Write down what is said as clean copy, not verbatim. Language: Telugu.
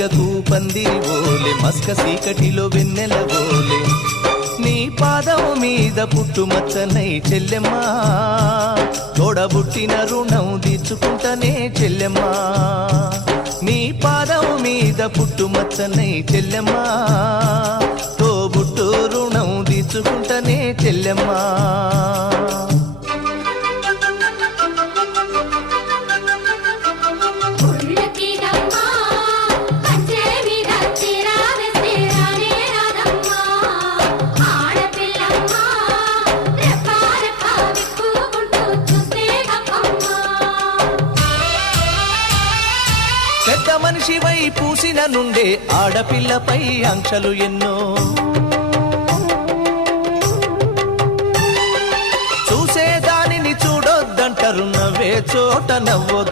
తీగకు పందిరి ఓలే మస్క సీకటిలో వెన్నెల ఓలే నీ పాదం మీద పుట్టుమచ్చనై చెల్లెమ్మా తోడబుట్టిన రుణం తీర్చుకుంటనే చెల్లెమ్మా నీ పాదం మీద పుట్టుమచ్చనై చెల్లెమ్మా తోబుట్టు రుణం తీర్చుకుంటనే చెల్లెమ్మా పెద్ద మనిషివై పూసిన నుండే ఆడపిల్లపై ఆంక్షలు ఎన్నో చూసేదానిని చూడొద్దంటారు నవ్వే చోట నవ్వొద్దు